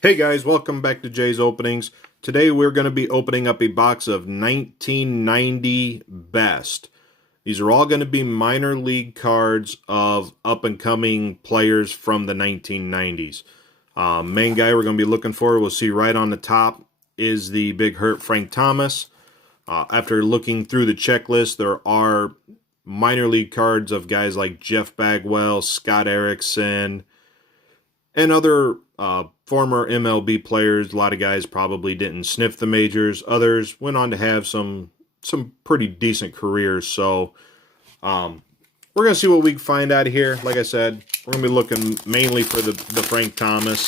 Hey guys, welcome back to Jay's Openings. Today we're going to be opening up a box of 1990 Best. These are all going to be minor league cards of up-and-coming players from the 1990s. Main guy we're going to be looking for, we'll see right on the top, is the Big Hurt Frank Thomas. After looking through the checklist, there are minor league cards of guys like Jeff Bagwell, Scott Erickson, and other former MLB players. A lot of guys probably didn't sniff the majors. Others went on to have some pretty decent careers. So we're going to see what we can find out of here. Like I said, we're going to be looking mainly for the Frank Thomas.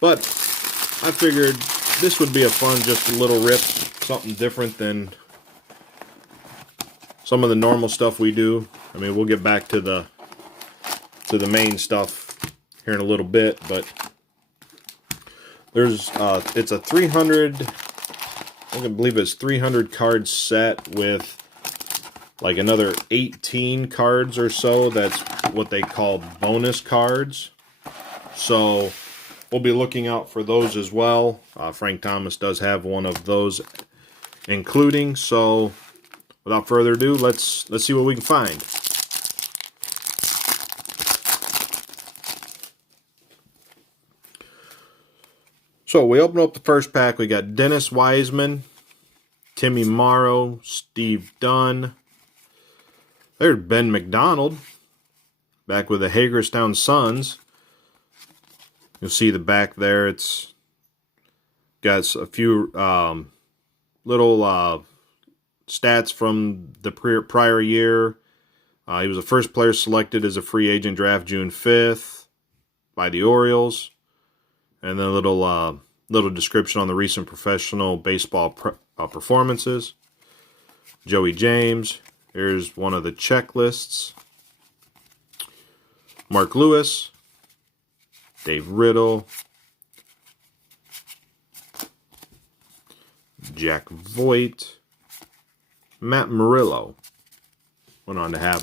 But I figured this would be a fun, just a little rip, something different than some of the normal stuff we do. I mean, we'll get back to the main stuff here in a little bit, but there's it's a 300, I believe it's 300 card set with like another 18 cards or so. That's what they call bonus cards. So we'll be looking out for those as well. Frank Thomas does have one of those including. So without further ado, let's see what we can find. So we open up the first pack. We got Dennis Wiseman, Timmy Morrow, Steve Dunn. There's Ben McDonald, back with the Hagerstown Suns. You'll see the back there. It's got a few little stats from the prior year. He was the first player selected as a free agent draft June 5th by the Orioles. And then a little description on the recent professional baseball performances. Joey James. Here's one of the checklists. Mark Lewis. Dave Riddle. Jack Voigt. Matt Murillo. Went on to have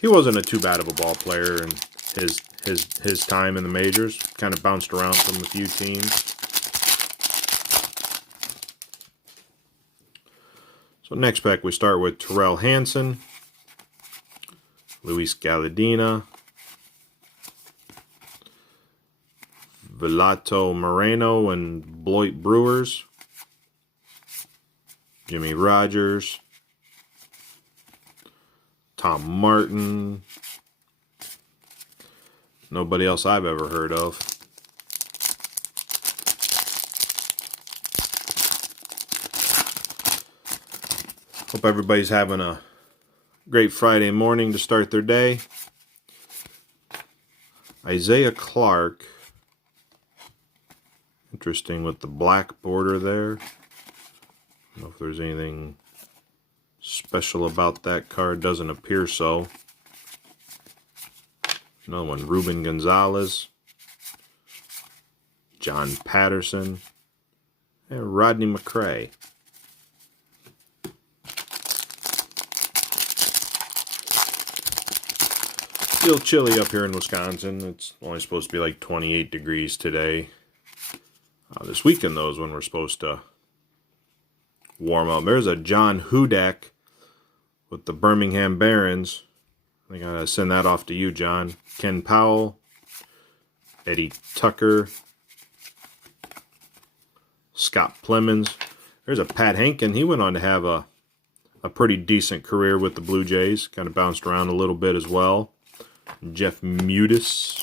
he wasn't a too bad of a ball player in his time in the majors. Kind of bounced around from a few teams. So next pack we start with Terrell Hansen, Luis Galadina, Velato Moreno and Bloit Brewers, Jimmy Rogers, Tom Martin. Nobody else I've ever heard of. Hope everybody's having a great Friday morning to start their day. Isaiah Clark. Interesting with the black border there. I don't know if there's anything special about that card. Doesn't appear so. Another one, Ruben Gonzalez, John Patterson, and Rodney McRae. Still chilly up here in Wisconsin. It's only supposed to be like 28 degrees today. This weekend, though, is when we're supposed to warm up. There's a John Hudak with the Birmingham Barons. I think I gotta send that off to you, John. Ken Powell, Eddie Tucker, Scott Clemens. There's a Pat Henkin. He went on to have a pretty decent career with the Blue Jays. Kind of bounced around a little bit as well. Jeff Mudis.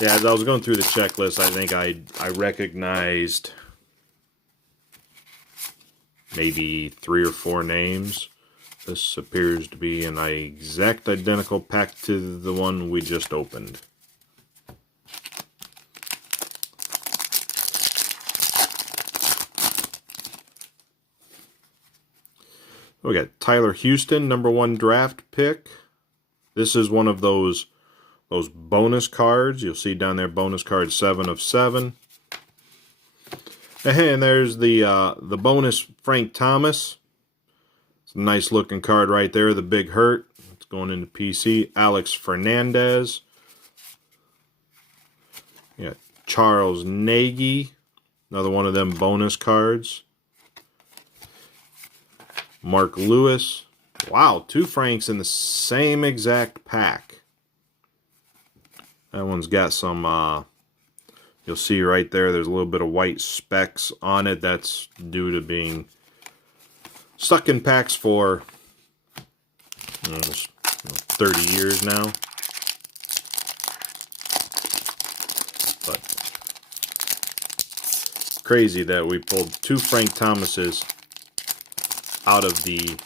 Yeah, as I was going through the checklist, I think I recognized maybe 3 or 4 names. This appears to be an exact identical pack to the one we just opened. We got Tyler Houston, #1 draft pick. This is one of those bonus cards. You'll see down there, bonus card 7 of 7. And there's the bonus Frank Thomas. It's a nice looking card right there, the Big Hurt. It's going into PC. Alex Fernandez. Charles Nagy, another one of them bonus cards. Mark Lewis. Wow, 2 Franks in the same exact pack. That one's got some, you'll see right there, there's a little bit of white specks on it. That's due to being stuck in packs for almost 30 years now. But crazy that we pulled 2 Frank Thomases out of the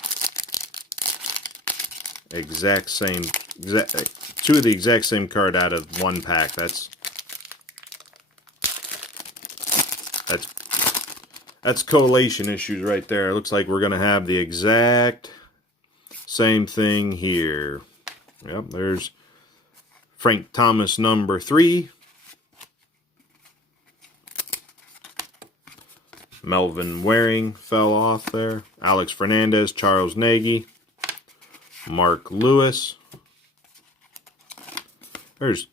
exact same, 2 of the exact same card out of 1 pack. That's collation issues right there. It looks like we're gonna have the exact same thing here. Yep, there's Frank Thomas number 3. Melvin Waring fell off there. Alex Fernandez, Charles Nagy, Mark Lewis. There's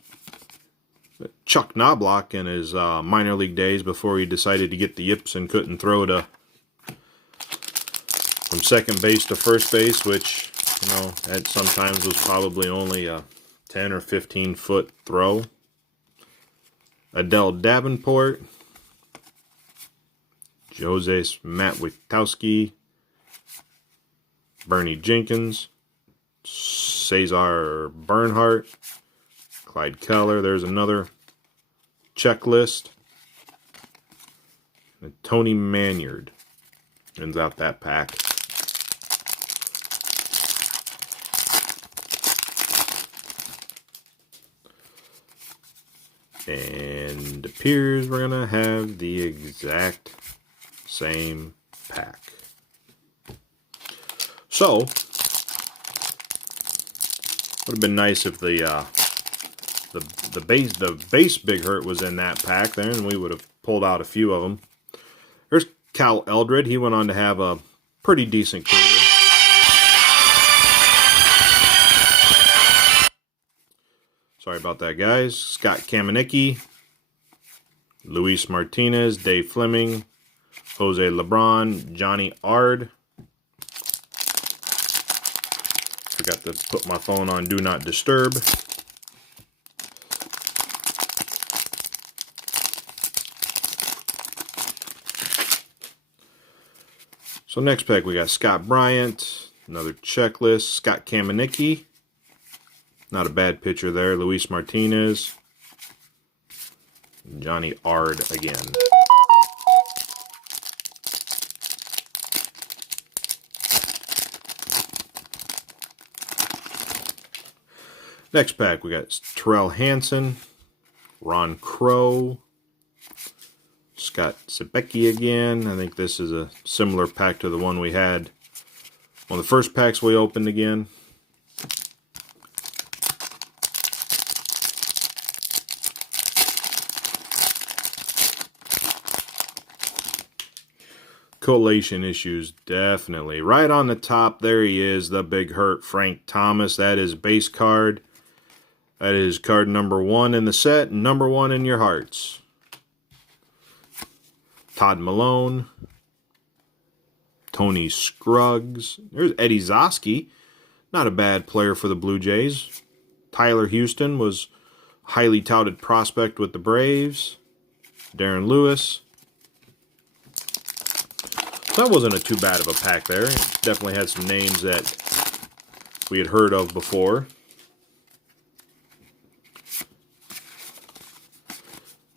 Chuck Knobloch in his minor league days before he decided to get the yips and couldn't throw from second base to first base, which, you know, at sometimes was probably only a 10 or 15 foot throw. Adele Davenport. Jose Matt Witkowski, Bernie Jenkins, Cesar Bernhardt, Clyde Keller. There's another checklist. And Tony Maynard ends out that pack. And it appears we're going to have the exact same pack. So, would have been nice if the base Big Hurt was in that pack there, and we would have pulled out a few of them. There's Cal Eldred. He went on to have a pretty decent career. Sorry about that, guys. Scott Kamenicki, Luis Martinez, Dave Fleming, Jose LeBron, Johnny Ard. Forgot to put my phone on Do Not Disturb. So next pack we got Scott Bryant, another checklist, Scott Kamenicki. Not a bad pitcher there. Luis Martinez. Johnny Ard again. Next pack, we got Terrell Hansen, Ron Crow, Scott Sebecki again. I think this is a similar pack to the one we had. One of the first packs we opened again. Collation issues, definitely. Right on the top, there he is, the Big Hurt Frank Thomas. That is base card. That is card number 1 in the set, number 1 in your hearts. Todd Malone. Tony Scruggs. There's Eddie Zosky. Not a bad player for the Blue Jays. Tyler Houston was a highly touted prospect with the Braves. Darren Lewis. So that wasn't too bad of a pack there. It definitely had some names that we had heard of before.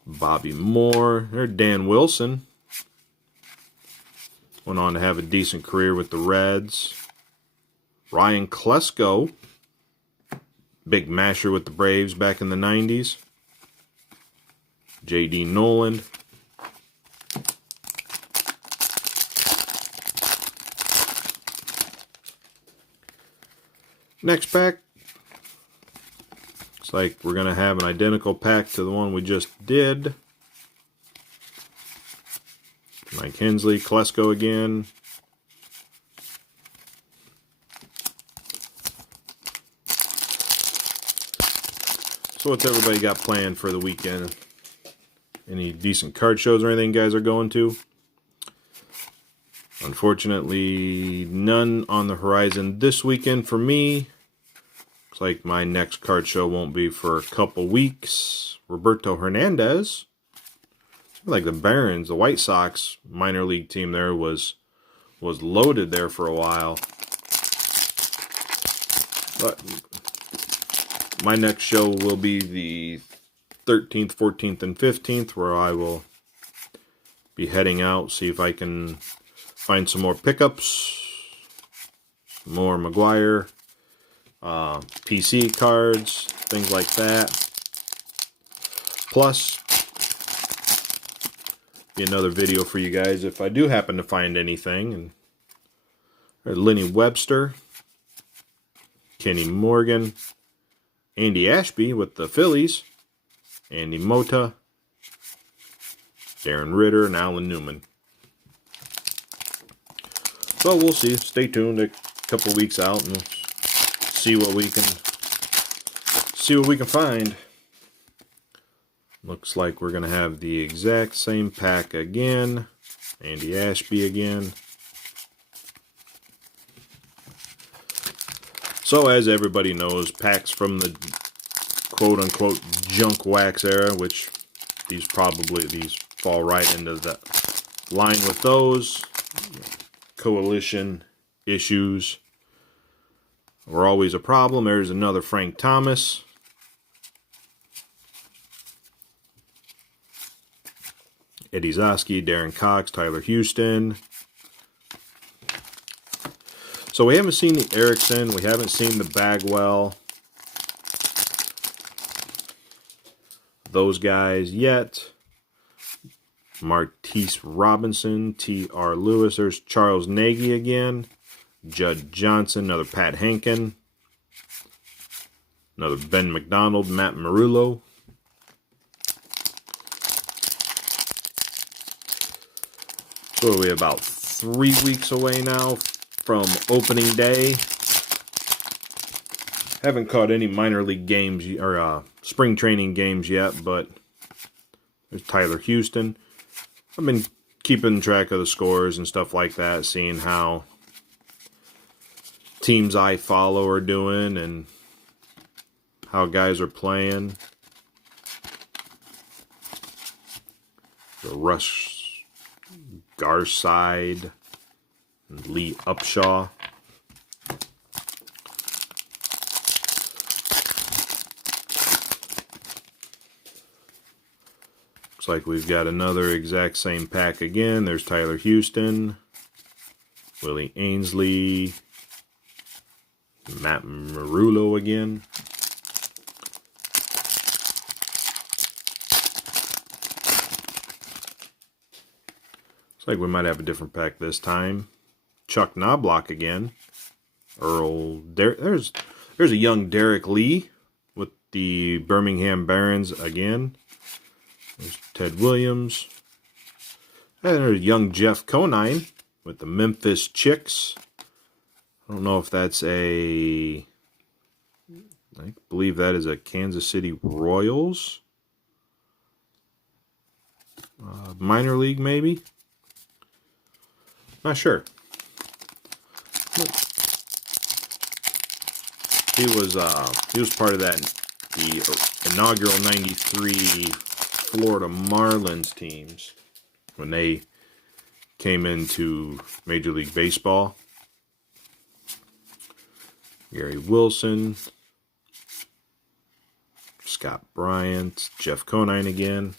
Bobby Moore. There's Dan Wilson. Went on to have a decent career with the Reds. Ryan Klesko. Big masher with the Braves back in the 90s. J.D. Noland. Next pack. Looks like we're going to have an identical pack to the one we just did. Mike Hensley, Klesko again. So what's everybody got planned for the weekend? Any decent card shows or anything you guys are going to? Unfortunately, none on the horizon this weekend for me. Looks like my next card show won't be for a couple weeks. Roberto Hernandez. Like the Barons, the White Sox minor league team there was loaded there for a while. But my next show will be the 13th, 14th, and 15th, where I will be heading out, see if I can find some more pickups, more McGuire, PC cards, things like that. Plus, be another video for you guys if I do happen to find anything. And Lenny Webster, Kenny Morgan, Andy Ashby with the Phillies, Andy Mota, Darren Ritter, and Alan Newman. So we'll see. Stay tuned a couple weeks out and we'll see what we can find. Looks like we're gonna have the exact same pack again. Andy Ashby again. So as everybody knows, packs from the quote-unquote junk wax era, which these fall right into the line with those. Coalition issues were always a problem. There's another Frank Thomas. Eddie Zosky, Darren Cox, Tyler Houston. So we haven't seen the Erickson. We haven't seen the Bagwell. Those guys yet. Martise Robinson, T.R. Lewis. There's Charles Nagy again. Judd Johnson, another Pat Hankin. Another Ben McDonald, Matt Marullo. So we're about 3 weeks away now from opening day. Haven't caught any minor league games or spring training games yet, but there's Tyler Houston. I've been keeping track of the scores and stuff like that, seeing how teams I follow are doing and how guys are playing. The Russ Garside and Lee Upshaw. Looks like we've got another exact same pack again. There's Tyler Houston, Willie Ainsley, Matt Marullo again. Looks like we might have a different pack this time. Chuck Knobloch again. There's a young Derek Lee with the Birmingham Barons again. There's Ted Williams. And there's young Jeff Conine with the Memphis Chicks. I don't know if that's I believe that is a Kansas City Royals. Minor league, maybe? Not sure. He was part of the inaugural '93 Florida Marlins teams when they came into Major League Baseball. Gary Wilson, Scott Bryant, Jeff Conine again.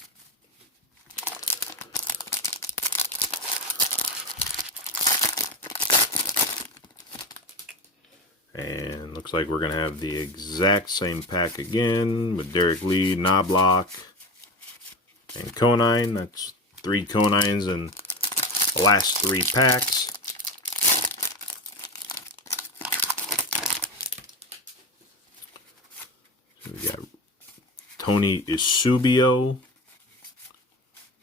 And looks like we're going to have the exact same pack again with Derek Lee, Knobloch, and Conine. That's 3 Conines in the last 3 packs. So we got Tony Isubio,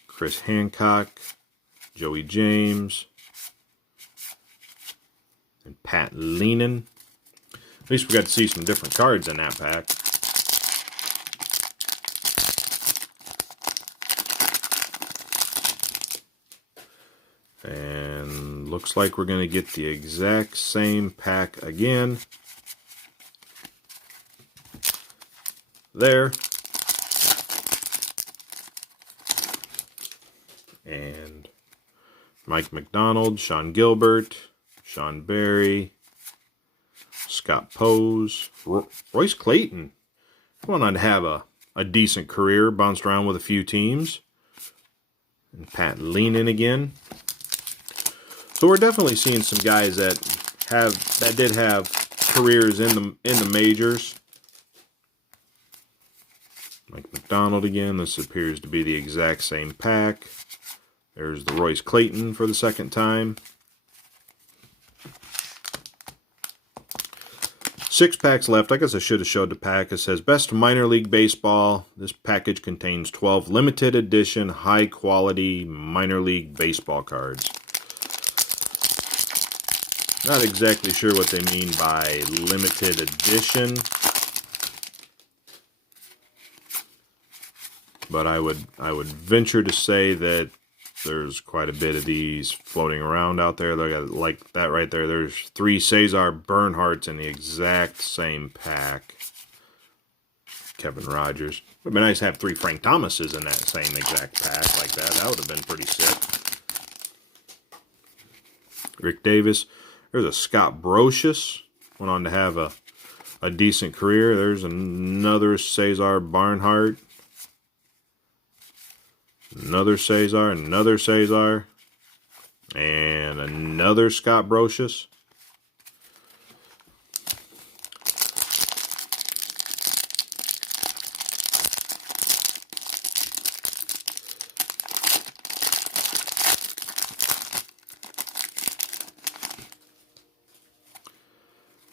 Chris Hancock, Joey James, and Pat Leenan. At least we got to see some different cards in that pack. And looks like we're going to get the exact same pack again. There. And Mike McDonald, Sean Gilbert, Sean Barry, Scott Pose, Royce Clayton. Went on to have a decent career, bounced around with a few teams. And Pat Leenan again. So we're definitely seeing some guys that did have careers in the majors. Mike McDonald again. This appears to be the exact same pack. There's the Royce Clayton for the second time. 6 packs left. I guess I should have showed the pack. It says Best Minor League Baseball. This package contains 12 limited edition, high quality minor league baseball cards. Not exactly sure what they mean by limited edition. But I would venture to say that there's quite a bit of these floating around out there. Look at like that right there. There's 3 Cesar Bernhardts in the exact same pack. Kevin Rogers. It would be nice to have 3 Frank Thomases in that same exact pack like that. That would have been pretty sick. Rick Davis. There's a Scott Brocious. Went on to have a decent career. There's another Cesar Barnhart. Another Cesar, and another Scott Brocious.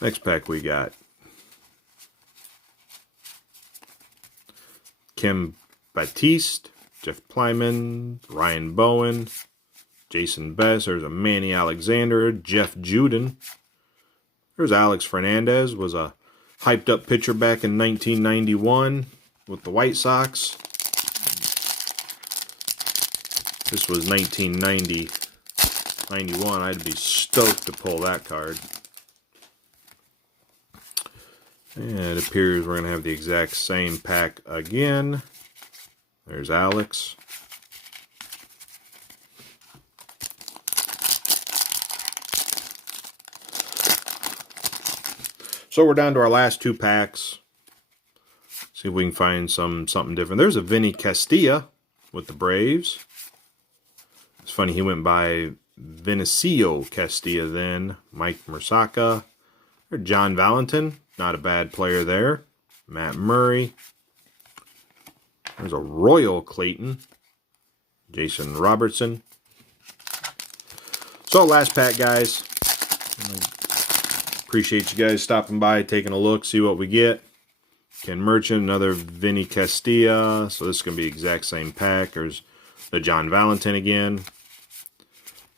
Next pack we got Kim Batiste, Jeff Plyman, Ryan Bowen, Jason Bess. There's a Manny Alexander, Jeff Juden. There's Alex Fernandez, was a hyped up pitcher back in 1991 with the White Sox. This was 1990, 91. I'd be stoked to pull that card. And it appears we're going to have the exact same pack again. There's Alex. So we're down to our last 2 packs. See if we can find something different. There's a Vinny Castilla with the Braves. It's funny, he went by Vinicio Castilla then. Mike Mersaka. Or John Valentin. Not a bad player there. Matt Murray. There's a Royal Clayton. Jason Robertson. So last pack, guys. Appreciate you guys stopping by, taking a look, see what we get. Ken Merchant, another Vinny Castilla. So this is going to be the exact same pack. There's the John Valentin again.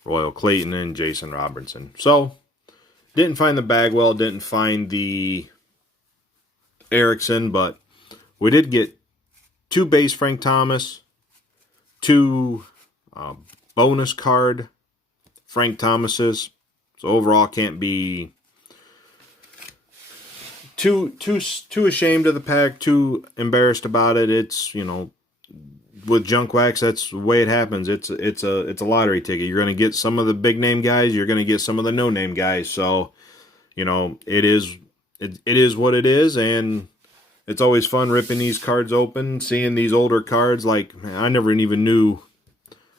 Royal Clayton and Jason Robertson. So, didn't find the Bagwell, didn't find the Erickson, but we did get 2 base Frank Thomas, 2 bonus card Frank Thomases. So overall, can't be too ashamed of the pack, too embarrassed about it. It's, you know, with junk wax, that's the way it happens. It's a lottery ticket. You're going to get some of the big name guys. You're going to get some of the no name guys. So, you know, it is what it is, and it's always fun ripping these cards open, seeing these older cards. Like, man, I never even knew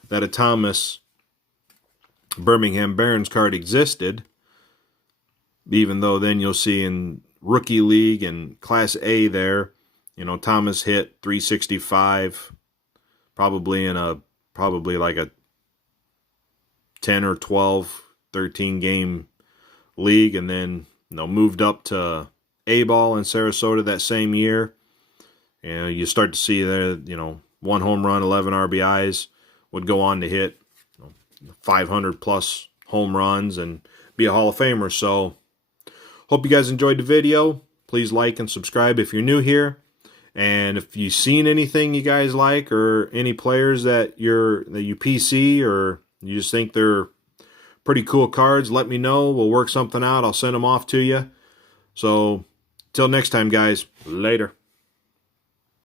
that a Thomas Birmingham Barons card existed, even though then you'll see in Rookie League and Class A there, you know, Thomas hit 365, probably like a 10 or 12, 13 game league, and then, you know, moved up to A-ball in Sarasota that same year. And you start to see there, you know, 1 home run, 11 RBIs, would go on to hit 500 plus home runs and be a Hall of Famer. So hope you guys enjoyed the video. Please like and subscribe if you're new here. And if you've seen anything you guys like, or any players that you PC or You just think they're pretty cool cards, let me know. We'll work something out. I'll send them off to you. So, till next time, guys. Later.